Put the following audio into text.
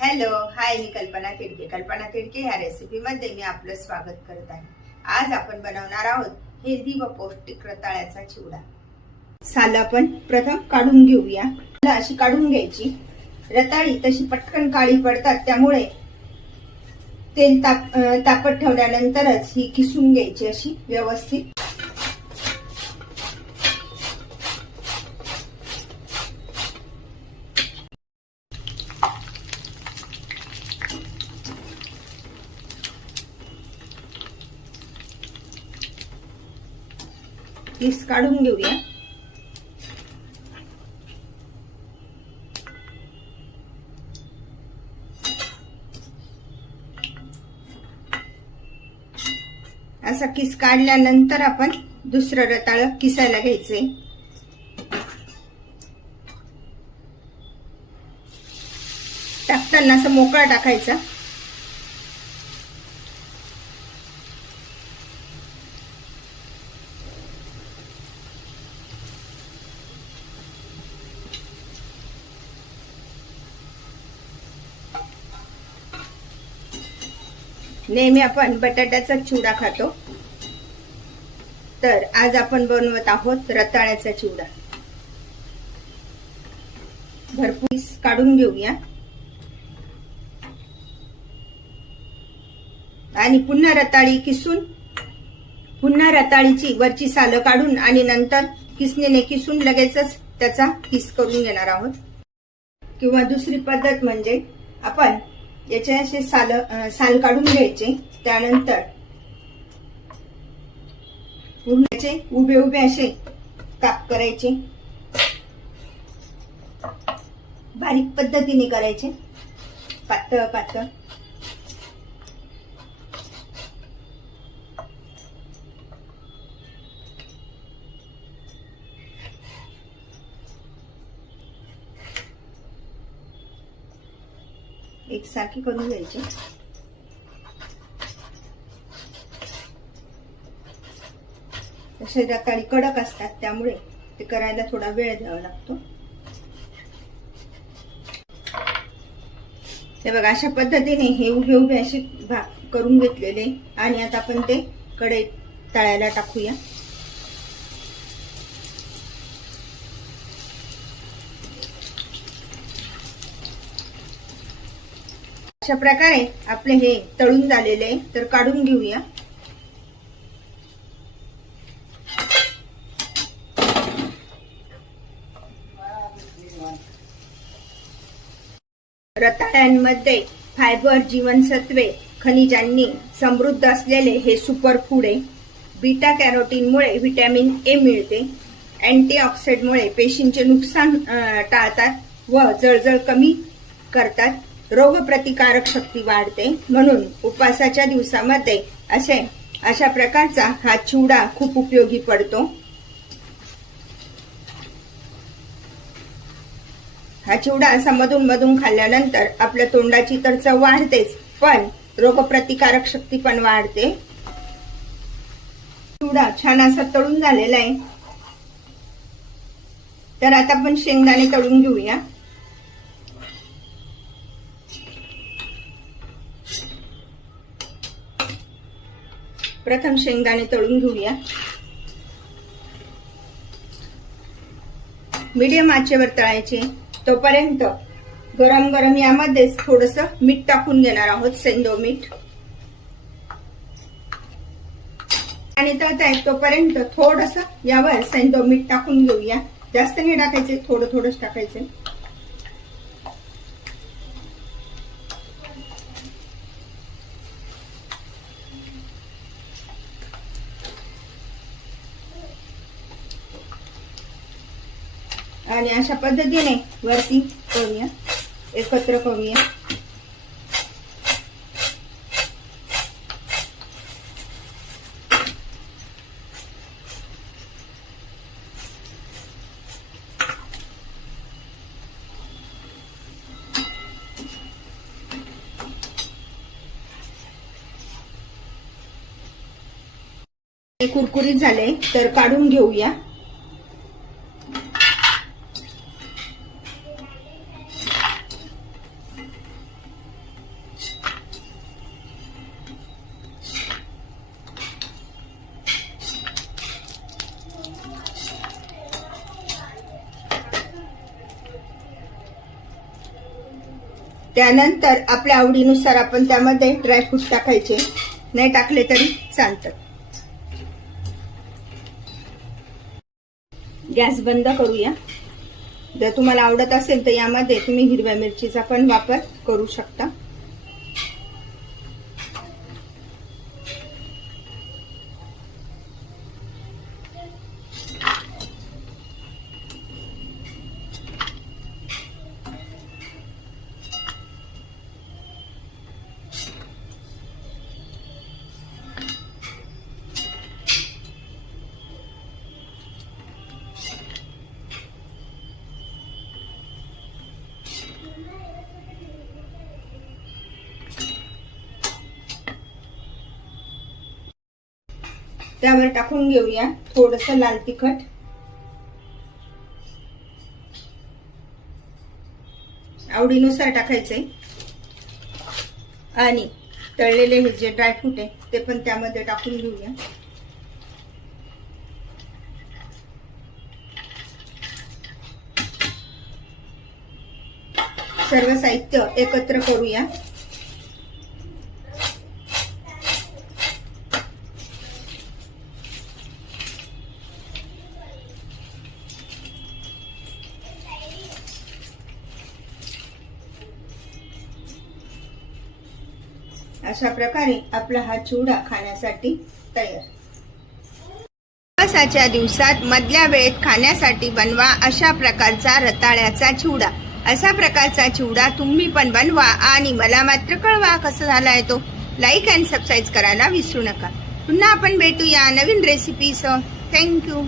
Hello hi मी कल्पना तिडके. कल्पना तिडके या रेसिपीमध्ये मी आपलं स्वागत करत आहे. आज आपण बनवणार आहोत हेल्दी व पौष्टिक रताळ्याचा चिवडा. साल आपण प्रथम काढून घेऊया. अशी काढून घ्यायची. रताळी तशी पटकन काळी पडतात त्यामुळे तेल ताप तापत ठेवल्यानंतरच ही किसून घ्यायची अशी व्यवस्थित. पीस काढून घेऊया. असा किस काढल्यानंतर आपण दुसरं रताळ किसायला घ्यायचंय. टाकताना असं मोकळा टाकायचा. नेहमी आपण बटाट्याचा चिवडा खातो. तर आज आपण बनवत आहोत रताळ्याचा चिवडा. भरपूर काढून घेऊया. आणि पुन्हा रताळी किसून पुन्हा रताळीची वरची सालं काढून आणि नंतर किसणीने किसून लगेचच त्याचा किस करून घेणार आहोत. किंवा दुसरी पद्धत म्हणजे आपण याचे असे साल साल काढून घ्यायचे त्यानंतर पूर्णचे उभे उभे असे काप करायचे. बारीक पद्धतीने करायचे. पातळ पातळ. एकसारखी करून घ्यायची. तसे काळी कडक असतात त्यामुळे ते करायला थोडा वेळ द्यावा लागतो. हे बघा अशा पद्धतीने हे उभे उभे असे भाग करून घेतलेले आणि आता आपण ते कडे तळायला टाकूया. अशा प्रकारे आपले हे तळून झालेले आहे, तर काढून घेऊया. रताळ्यांमध्ये फायबर जीवनसत्वे खनिजांनी समृद्ध असलेले हे सुपर फूड आहे बीटा कॅरोटीनमुळे व्हिटॅमिन ए मिळते. अँटीऑक्सिडमुळे पेशींचे नुकसान टाळतात व जळजळ कमी करतात. रोगप्रतिकारक शक्ती वाढते. म्हणून उपवासाच्या दिवसामध्ये असे अशा प्रकारचा हा चिवडा खूप उपयोगी पडतो. हा चिवडा असा मधून मधून खाल्ल्यानंतर आपल्या तोंडाची तर चव वाढतेच पण रोगप्रतिकारक शक्ती पण वाढते. चिवडा छान असा तळून झालेला आहे. तर आता आपण शेंगदाणे तळून घेऊया. प्रथम शेंगदाणे तळून घेऊया. मीडियम आचेवर तळायचे. तोपर्यंत गरम गरम यामध्येच थोडस मीठ टाकून घेणार आहोत सेंदो मीठ. आणि तळत आहेत तोपर्यंत थोडस यावर सेंदो मीठ टाकून घेऊया. जास्त नाही टाकायचे थोडं थोडंच टाकायचे. आणि अशा पद्धतीने वरती करूया एकत्र करूया. कुरकुरीत झाले तर काढून घेऊया. त्यानंतर आपल्या आवडीनुसार आपण त्यामध्ये ड्रायफ्रूट टाकायचे. नाही टाकले तरी चालतं. गॅस बंद करूया. जर तुम्हाला आवडत असेल तर यामध्ये तुम्ही हिरव्या मिरचीचा पण वापर करू शकता. त्यावर टाकून घेऊया थोडस लाल तिखट. आवडीनुसार टाकायचंय. आणि तळलेले हे जे ड्रायफ्रूट आहे ते पण त्यामध्ये टाकून घेऊया. सर्व साहित्य एकत्र करूया. अशा प्रकारे आपला हा चिवडा खाण्यासाठी तयार. उपवासाच्या दिवसात मधल्या वेळेत खाण्यासाठी बनवा अशा प्रकारचा रताळ्याचा चिवडा. अशा प्रकारचा चिवडा तुम्ही पण बनवा आणि मला मात्र कळवा कसा झाला आहे तो. लाईक अँड सबस्क्राईब करायला विसरू नका. पुन्हा आपण भेटूया नवीन रेसिपीसह थँक्यू